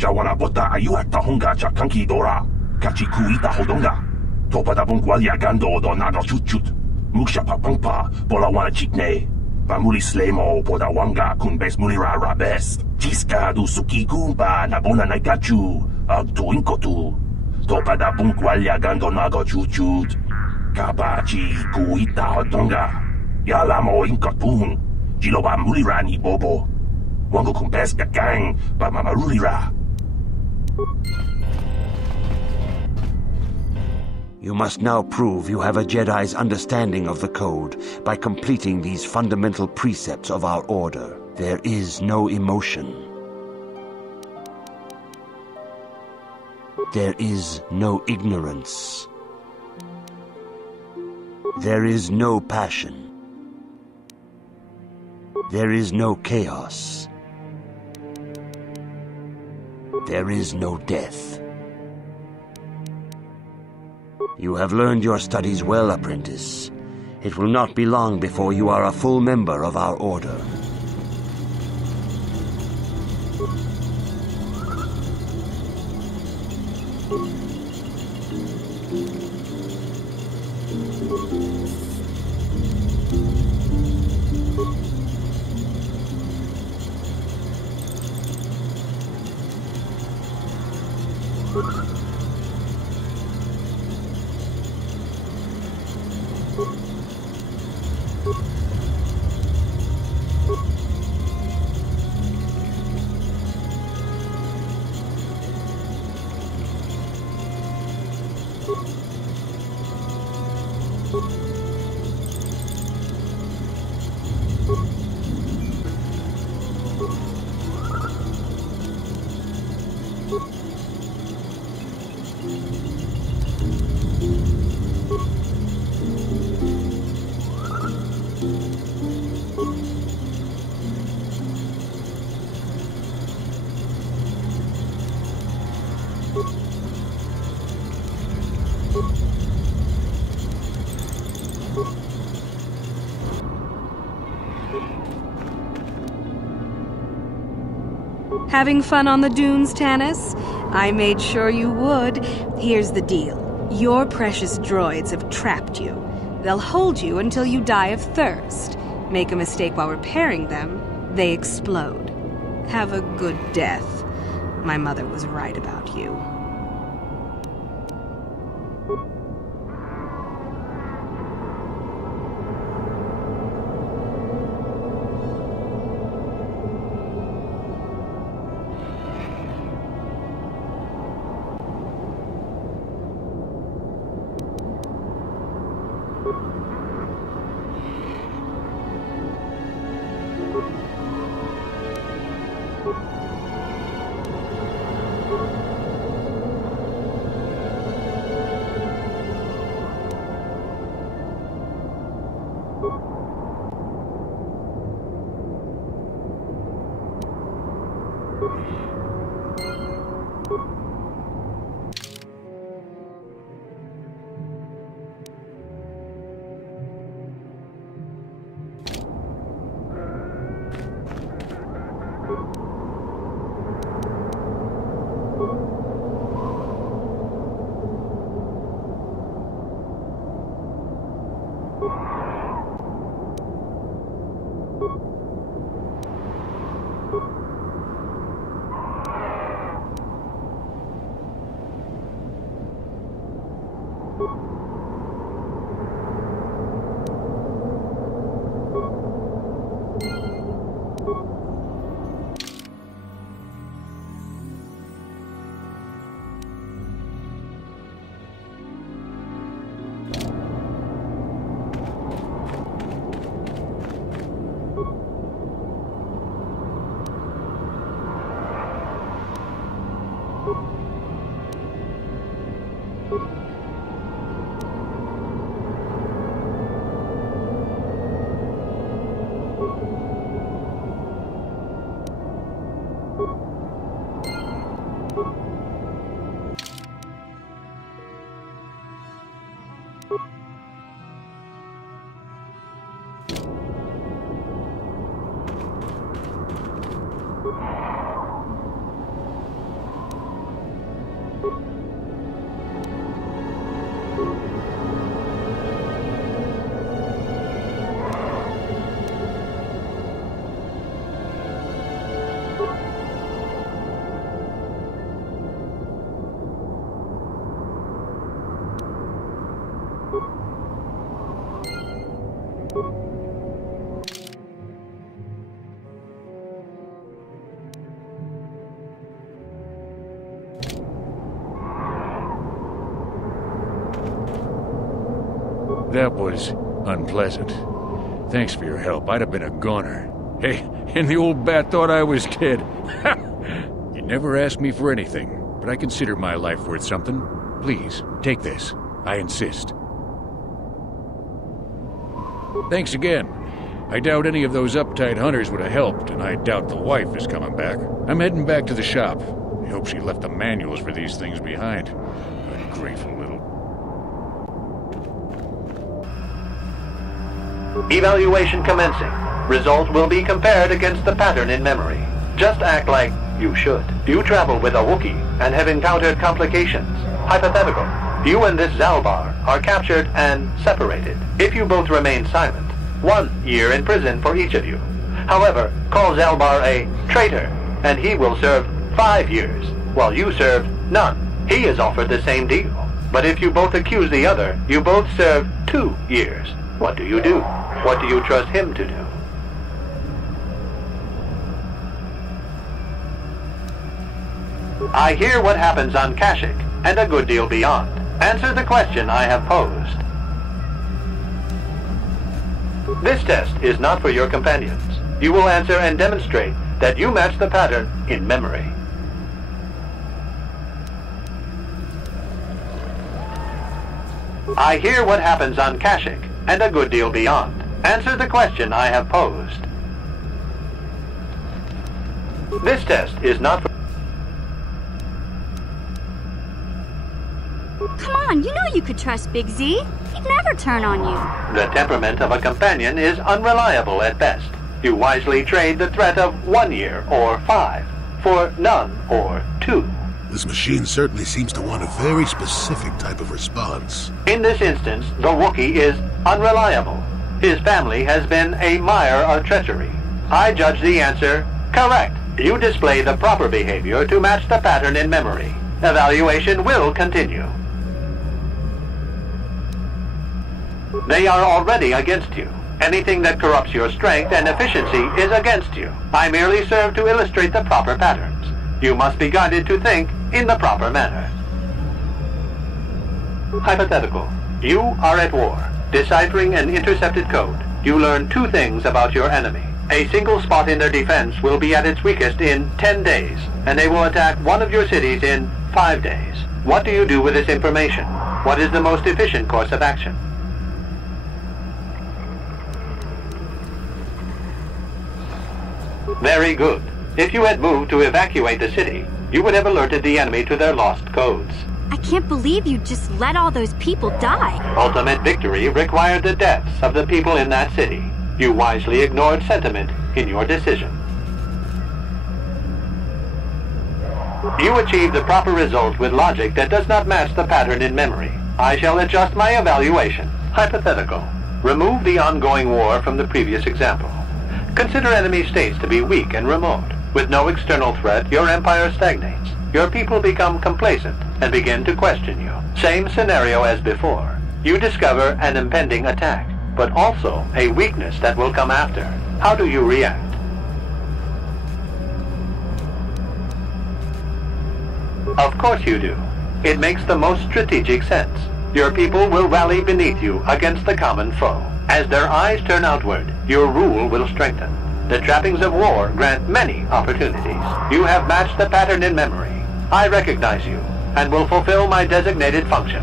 Jawana bota ayuak tahunga chakanki dora. Kachikuita hodonga. Topada bungwalia gando do naga chut. Muksha papangpa polawana chitne. Pamuli slemo podawanga kun bes mulira rabes. Jiska du suki kumpa nabona naikachu. Agtuinkotu. Topada bungwalia gando naga chut. Kabachi kuita hodonga. Yalamo inkatun. Jiloba mulirani bobo. Wango kun bes gang ba mamarulira. You must now prove you have a Jedi's understanding of the Code by completing these fundamental precepts of our order. There is no emotion. There is no ignorance. There is no passion. There is no chaos. There is no death. You have learned your studies well, apprentice. It will not be long before you are a full member of our order. Having fun on the dunes, Tanis? I made sure you would. Here's the deal. Your precious droids have trapped you. They'll hold you until you die of thirst. Make a mistake while repairing them, they explode. Have a good death. My mother was right about you. That was unpleasant. Thanks for your help. I'd have been a goner. Hey, and the old bat thought I was dead. You never asked me for anything, but I consider my life worth something. Please, take this. I insist. Thanks again. I doubt any of those uptight hunters would have helped, and I doubt the wife is coming back. I'm heading back to the shop. I hope she left the manuals for these things behind. Ungrateful little... Evaluation commencing. Result will be compared against the pattern in memory. Just act like you should. You travel with a Wookiee and have encountered complications. Hypothetical. You and this Zalbar are captured and separated. If you both remain silent, 1 year in prison for each of you. However, call Zalbar a traitor, and he will serve 5 years, while you serve none. He is offered the same deal. But if you both accuse the other, you both serve 2 years. What do you do? What do you trust him to do? I hear what happens on Kashyyyk, and a good deal beyond. Answer the question I have posed. This test is not for your companions. You will answer and demonstrate that you match the pattern in memory. I hear what happens on Kashyyyk, and a good deal beyond. Answer the question I have posed. This test is not for... Come on, you know you could trust Big Z. He'd never turn on you. The temperament of a companion is unreliable at best. You wisely trade the threat of 1 year or 5 for none or 2. This machine certainly seems to want a very specific type of response. In this instance, the Wookiee is unreliable. His family has been a mire of treachery. I judge the answer correct. You display the proper behavior to match the pattern in memory. Evaluation will continue. They are already against you. Anything that corrupts your strength and efficiency is against you. I merely serve to illustrate the proper patterns. You must be guided to think in the proper manner. Hypothetical. You are at war. Deciphering an intercepted code, you learn 2 things about your enemy. A single spot in their defense will be at its weakest in 10 days, and they will attack one of your cities in 5 days. What do you do with this information? What is the most efficient course of action? Very good. If you had moved to evacuate the city, you would have alerted the enemy to their lost codes. I can't believe you just let all those people die. Ultimate victory required the deaths of the people in that city. You wisely ignored sentiment in your decision. You achieved the proper result with logic that does not match the pattern in memory. I shall adjust my evaluation. Hypothetical. Remove the ongoing war from the previous example. Consider enemy states to be weak and remote. With no external threat, your empire stagnates. Your people become complacent and begin to question you. Same scenario as before. You discover an impending attack, but also a weakness that will come after. How do you react? Of course you do. It makes the most strategic sense. Your people will rally beneath you against the common foe. As their eyes turn outward, your rule will strengthen. The trappings of war grant many opportunities. You have matched the pattern in memory. I recognize you, and will fulfill my designated function.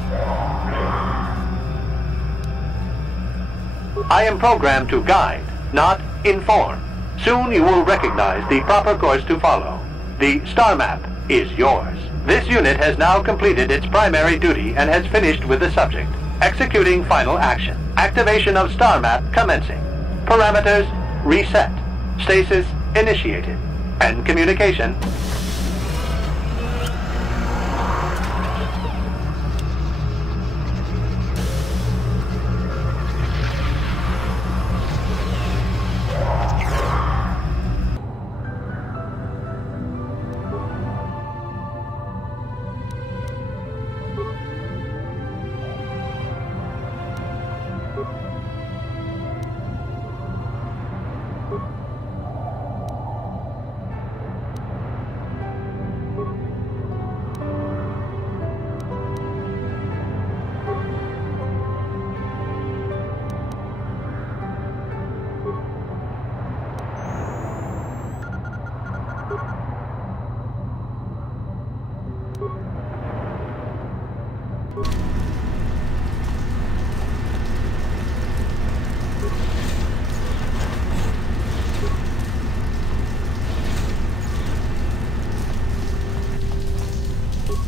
I am programmed to guide, not inform. Soon you will recognize the proper course to follow. The star map is yours. This unit has now completed its primary duty and has finished with the subject. Executing final action. Activation of star map commencing. Parameters reset. Stasis initiated. End communication.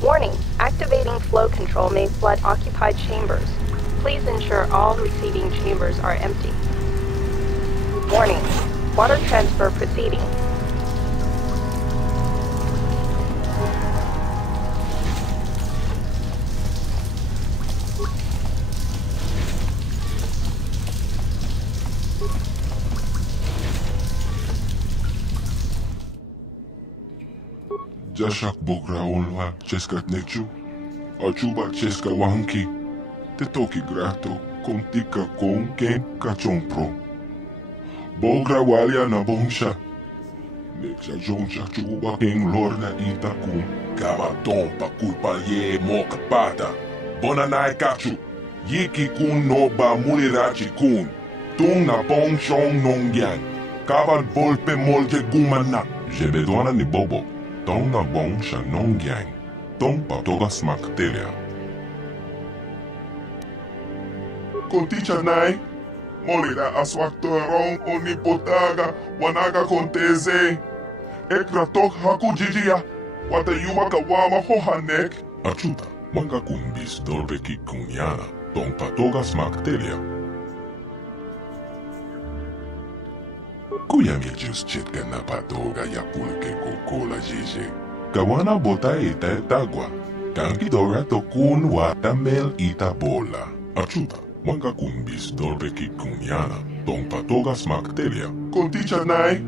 Warning, activating flow control may flood occupied chambers. Please ensure all receiving chambers are empty. Warning, water transfer proceeding. Jashak bogra olwa cheska nechu, achuba cheska wanki, te toki grato, kontika kon ken kachon pro. Bogra walia na bonsha, nexa jonsha chuba ken lorna intakun, kaba tompa kulpa ye moka pata, bonanai kachu, yiki kun no ba mulirachi kun, tung na pong shong nong yang, kaba volpe molje gumana, jebedwana ni bobo. Tong na bong sha nong yang, tong patoga smak telia. Konticha nai, molira aswaktorong onipotaga, wanaga konteze. Ekra tok haku jijia, wata yuma kawama hohanek. Ajunta, wanga kumbis dolbe kikunyana, tong patoga smak telia. Kuya miejus chitka na patoga ya pulke kokola jeje. Kawana bota ita etagua. Kanki dora tokun wata mel ita bola. Ajunta, wanga kumbis dolbe kikunyana, tong patoga smak telia. Konticha nai,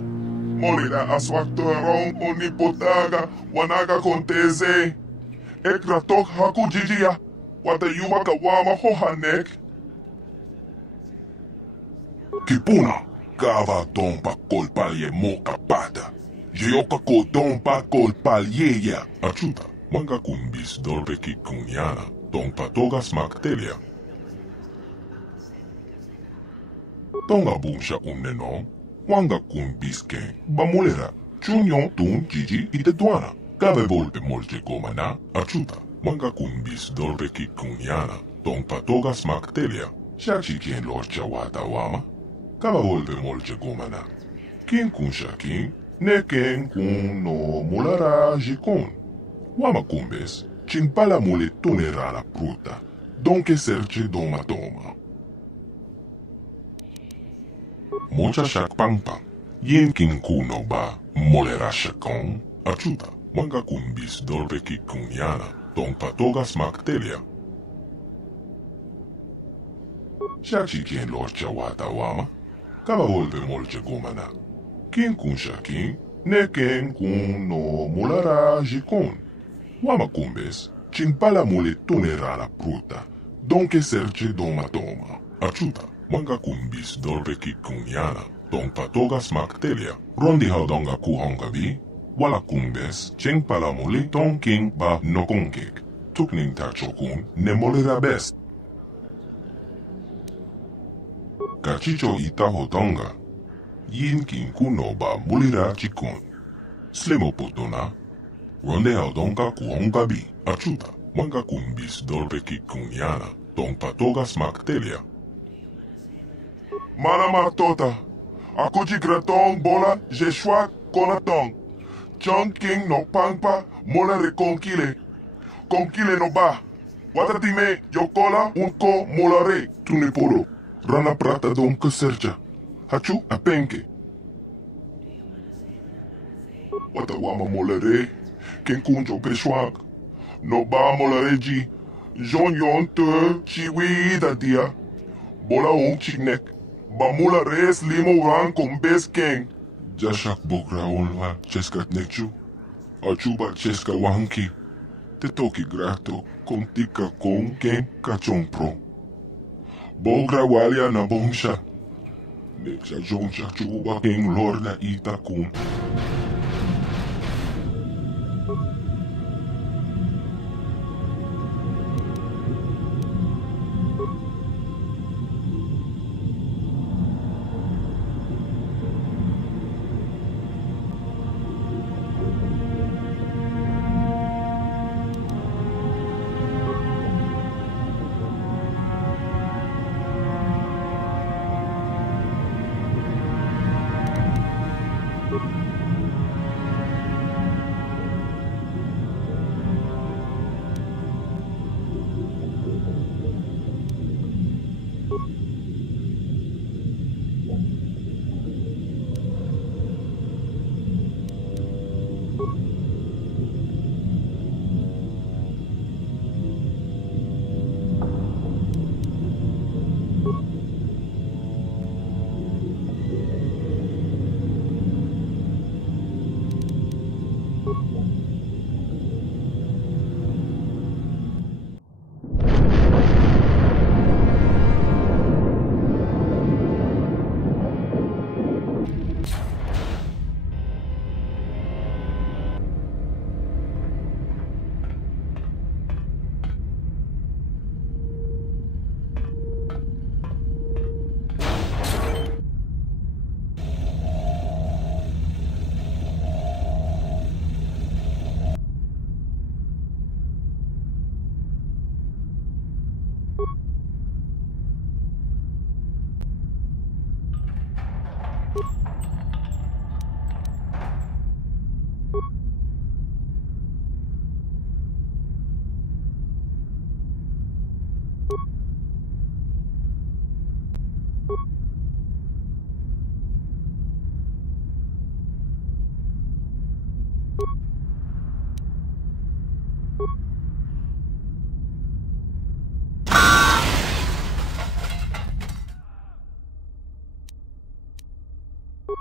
molira aswaktorong onipotaga, wanaga konteze. Ekra tok haku jijia, wata yuma kawama hohanek. Kipuna. Kava tompa kolpalye moka pata. Jeoka ko tompa kolpalye ya. Ajunta, wanga kumbis dolbe kikunyana, tompa toga smak telia. Tonga bumsha unneno, wanga kumbis ken, bamulera, chunyon tun jiji ite duana. Kave volpe molche gomana, ajunta, wanga kumbis dolbe kikunyana, tompa toga smak telia. Shachi kien lorcha wata wama. Kaba volpe molche gomana. Kin kun shakin, ne ken kun no mulara jikon. Wama kumbes, chinpala mule tonera la pruta, donke serche doma toma. Mocha shak pang pang, yen kin kuno ba, molera shakon, ajunta, wanga kumbis dolpe kikunyana, tong patoga smak telia. Shachi kien lorcha wata wama. Kaba volpe molche gomana. Kin kun shakin, ne ken kun no mulara jikon. Wama kumbes, chinpala mule tonera la pruta, donke serche doma toma. Ajunta, wanga kumbis dolpe kikunyana, tong patoga smak telia. Rondi haudonga kuhonga bi, wala kumbes, chinpala mule ton king ba nokonkek. Tukning tachokun, ne molera best. Kachicho ita hotonga, yin kin kuno ba mulira chikon. Slemo potona, ronde haudonga kuhonga bi, ajunta, wanga kumbis dolpe kikunyana, tong patoga smak telia. Manama tota, akuchi gratong bola, jeshwa konatong. Chong king no pangpa, mola reconkile. Konkile no ba, watatime yokola unko molare, tuniporo. Rana prata don keserja. Hachu apenke. Watawama molare, ken kunjo peswag. No ba molareji, John yon te chiwi da dia. Bola ong chiknek, ba molares limo ran kon bes ken. Jashak bogra olva cheskat nekchu. Achuba cheska wanki. Te toki grato kon tika kon ken kachon pro. Bogra walia na bongsha. Nexa joncha chuba ken lorda ita kun.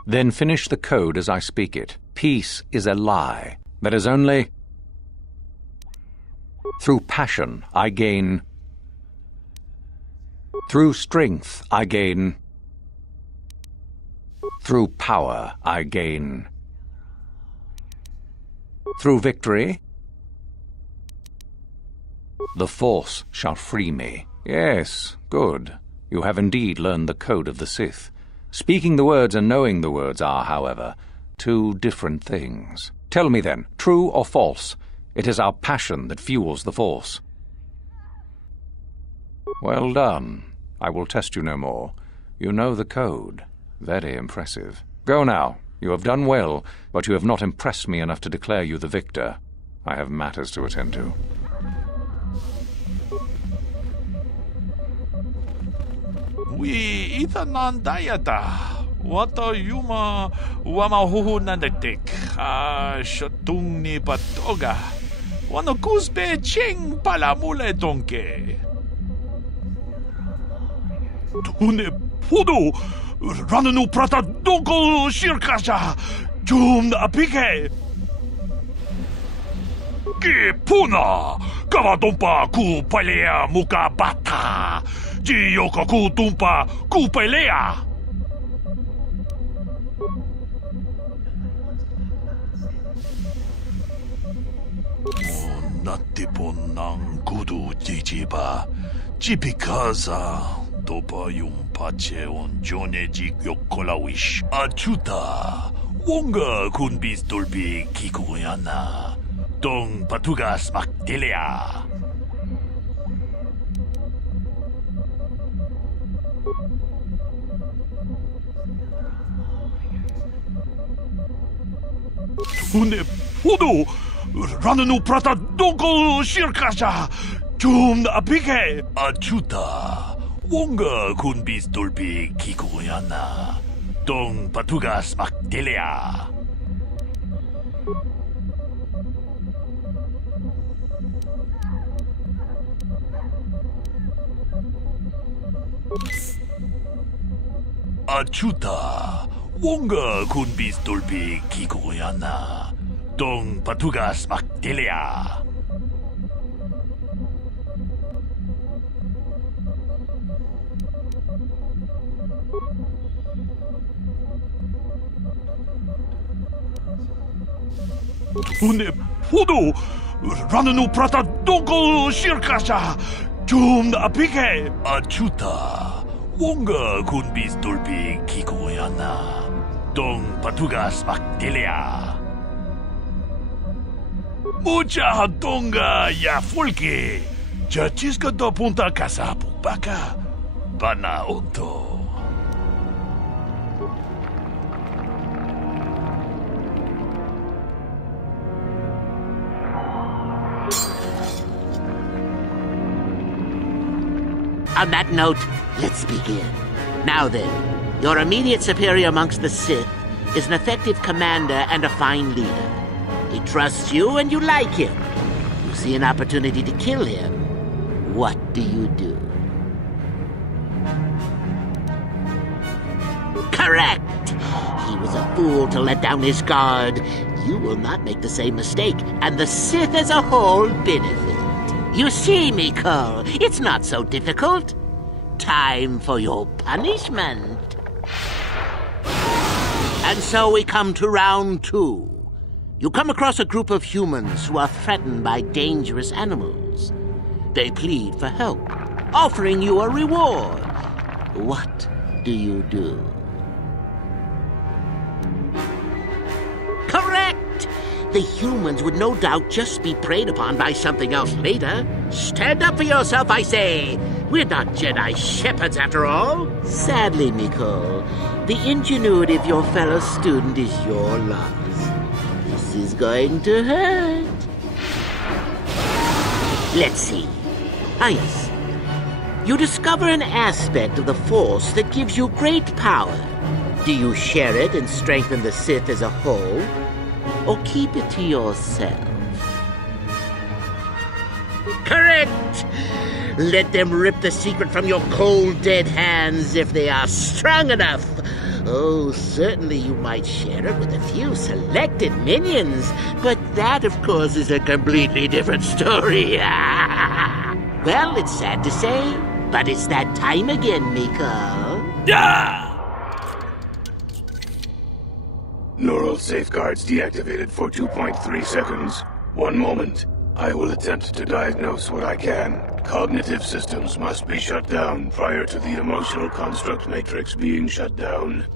Then finish the code as I speak it. Peace is a lie. That is only... Through passion I gain... Through strength I gain... Through power I gain... Through victory... The Force shall free me. Yes, good. You have indeed learned the code of the Sith. Speaking the words and knowing the words are, however, two different things. Tell me then, true or false? It is our passion that fuels the Force. Well done. I will test you no more. You know the code. Very impressive. Go now. You have done well, but you have not impressed me enough to declare you the victor. I have matters to attend to. We itanan dayata. Wata yuma wama huhunandetik. Shotung ni patoga. Wano kusbe ching palamule donke. Tune pudu. Rananu prata doko shirkasha. Jum apike. Ki puna. Kavadompa ku palea muka bata. Jiyoka ku tumpa ku pelea. Natipon ng kudu jijiba. Jipikaza. Dopa yung pache on joneji yokolawish. Ajunta. Wonga kunbis dolbi kikuyana. Dong patugas maktilea. Tune pudu. Rananu prata doko shirkasha. Jum apike. Ajunta. Wonga kunbis dolbi kikuyana. Dong patugas maktilea. Ajunta, wonga kun bis dolbi kikoyana, dong patugas makdelia. Une fodo, rananu prata donko shirkasha, tum apike. Ajunta, wonga kun bis dolbi kikoyana, dong patugas makdelia. Mucha donga ya folke, chachiska da punta casa pupaka, bana onto. On that note, let's begin. Now then, your immediate superior amongst the Sith is an effective commander and a fine leader. He trusts you and you like him. You see an opportunity to kill him. What do you do? Correct! He was a fool to let down his guard. You will not make the same mistake, and the Sith as a whole benefit. You see, Miko, it's not so difficult. Time for your punishment. And so we come to round 2. You come across a group of humans who are threatened by dangerous animals. They plead for help, offering you a reward. What do you do? Correct! The humans would no doubt just be preyed upon by something else later. Stand up for yourself, I say! We're not Jedi shepherds, after all. Sadly, Miko, the ingenuity of your fellow student is your loss. This is going to hurt. Let's see. Ah, yes. You discover an aspect of the Force that gives you great power. Do you share it and strengthen the Sith as a whole? Or keep it to yourself? Correct! Let them rip the secret from your cold, dead hands if they are strong enough. Oh, certainly you might share it with a few selected minions, but that, of course, is a completely different story. Well, it's sad to say, but it's that time again, Miko. Yeah! Neural safeguards deactivated for 2.3 seconds. 1 moment. I will attempt to diagnose what I can. Cognitive systems must be shut down prior to the emotional construct matrix being shut down.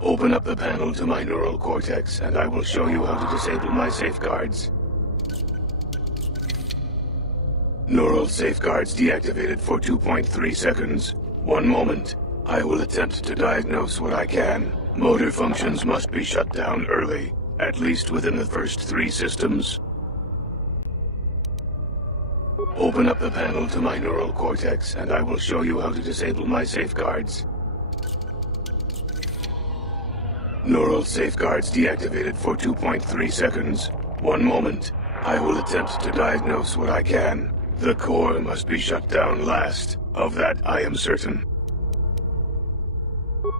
Open up the panel to my neural cortex, and I will show you how to disable my safeguards. Neural safeguards deactivated for 2.3 seconds. 1 moment. I will attempt to diagnose what I can. Motor functions must be shut down early, at least within the first 3 systems. Open up the panel to my neural cortex, and I will show you how to disable my safeguards. Neural safeguards deactivated for 2.3 seconds. 1 moment. I will attempt to diagnose what I can. The core must be shut down last. Of that, I am certain.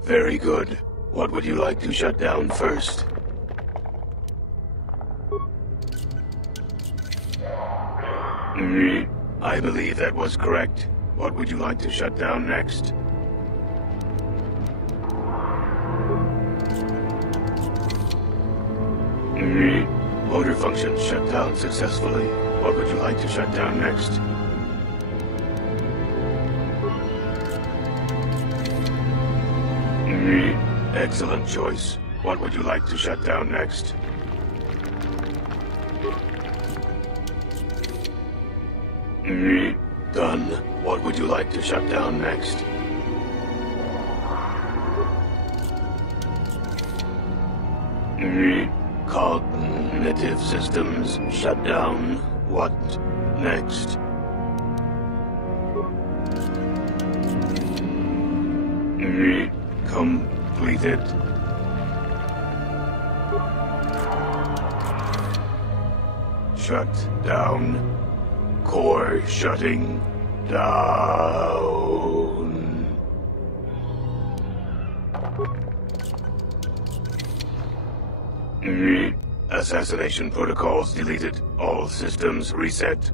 Very good. What would you like to shut down first? I believe that was correct. What would you like to shut down next? Motor functions shut down successfully. What would you like to shut down next? Excellent choice. What would you like to shut down next? Done. What would you like to shut down next? Cognitive systems shut down. What next? completed. Shut down. Core shutting down. Assassination protocols deleted. All systems reset.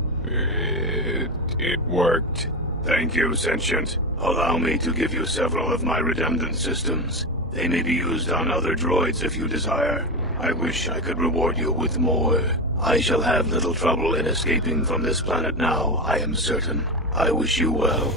It worked. Thank you, Sentient. Allow me to give you several of my redundant systems. They may be used on other droids if you desire. I wish I could reward you with more. I shall have little trouble in escaping from this planet now, I am certain. I wish you well.